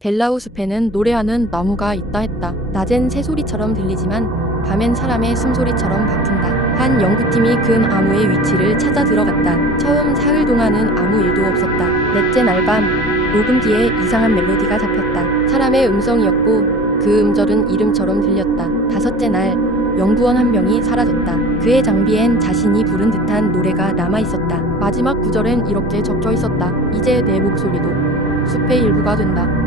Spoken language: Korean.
벨라우 숲에는 노래하는 나무가 있다 했다. 낮엔 새소리처럼 들리지만 밤엔 사람의 숨소리처럼 바뀐다. 한 연구팀이 그 나무의 위치를 찾아 들어갔다. 처음 사흘 동안은 아무 일도 없었다. 넷째 날 밤 녹음기에 이상한 멜로디가 잡혔다. 사람의 음성이었고 그 음절은 이름처럼 들렸다. 다섯째 날 연구원 한 명이 사라졌다. 그의 장비엔 자신이 부른 듯한 노래가 남아있었다. 마지막 구절엔 이렇게 적혀 있었다. 이제 내 목소리도 숲의 일부가 된다.